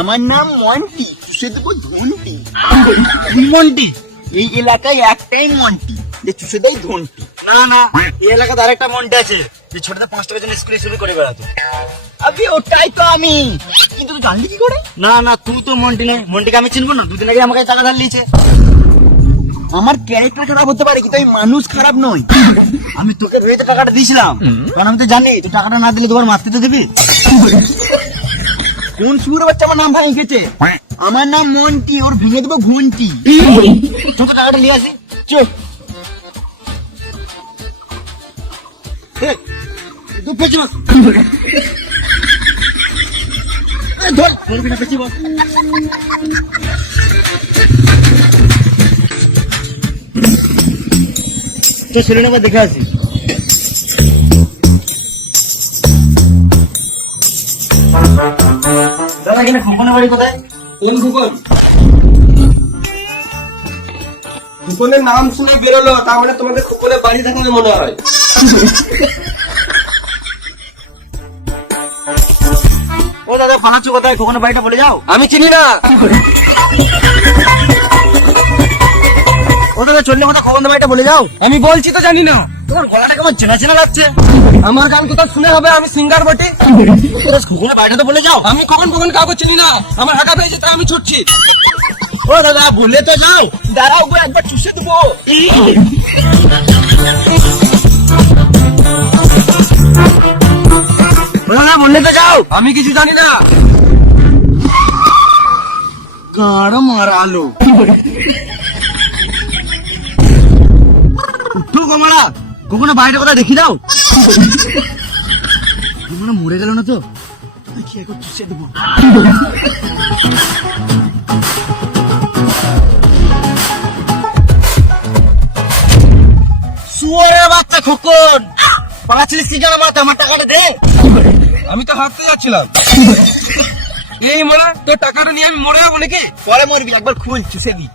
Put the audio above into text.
আমার নাম মন্টি, চুষে দেবো ধনটি। মন্টি? এই এলাকায় একটাই মন্টি যে চুষে দেয় ধনটি। না না, এই এলাকাতে আরেকটা মন্টি আছে যে ছোটতে 5 টাকার জন্য স্কুলে শুরু করে বেড়াতো। আবে ওটাই তো আমি, কিন্তু তুই জানলি কি করে? না না, তুই তো মন্টি নেই। মন্টিকে আমি চিনবো না? দুদিন আগে আমাকে টাকা ধার নিয়েছে। আমার ক্যারেক্টার খারাপ হতে পারে কিন্তু আমি মানুষ খারাপ নই। আমি তোকে ধরে তো টাকাটা দিয়েছিলাম, কারণ আমি তো জানি তুই টাকাটা না দিলে তোমার মারতে তো দিবি। কোন সুর বাচ্চা আমার নাম ভাঙিয়েছে? আমার নাম মন্টি, ওর ভেঙে দেবো ঘন্টি। তোকে টাকাটা নিয়ে আসি। চুপ। তুই পেঁচে বস। ধর বলবি না, পেঁচে বস। তো ছেলে নেবার দেখে আসি। দাদা এখানে খোকনের বাড়ি কোথায়? কোন খোকন? খোকনের নাম শুনে বেরোলো, তার মানে তোমাদের খোকনের বাড়ি দেখাবে মনে হয়। ও দাদা, পানাচ্ছ কোথায়? খোকনের বাড়িটা বলে যাও। আমি চিনি না। ও দাদা, চললে কোথায়? খোকনের বাড়িটা বলে যাও। আমি বলছি তো জানি না। তোমার গলাটা কেমন চেনা চেনা লাগছে। আমার গান কোথাও শুনে হবে, আমি সিঙ্গার বটে। খোকনের বাড়িটা তো বলে যাও। আমি কখন কখন কাউকে চিনি না, আমার হাঁকা পেয়েছে তাই আমি ছুটছি। ও দাদা, বলে তো যাও। দাঁড়াও গো, একবার চুষে দেবো। ও দাদা, বললে তো যাও। আমি কিছু জানি না। গাড় মারালো। উঠো কমলা, কখনো বাড়িটা কোথায় দেখি দাও। কখনো মরে গেল না তো? দেখি একবার চুষে দেবো। শুয়োরের বাচ্চা খোকন, পালাচ্ছিলিস কি জানা? বাচ্চা, আমার টাকাটা দে। আমি তো হাঁটতে যাচ্ছিলাম। এই মনে তোর টাকাটা নিয়ে আমি মরে যাবো নাকি? পরে মরবি, একবার খুল চুষে দি।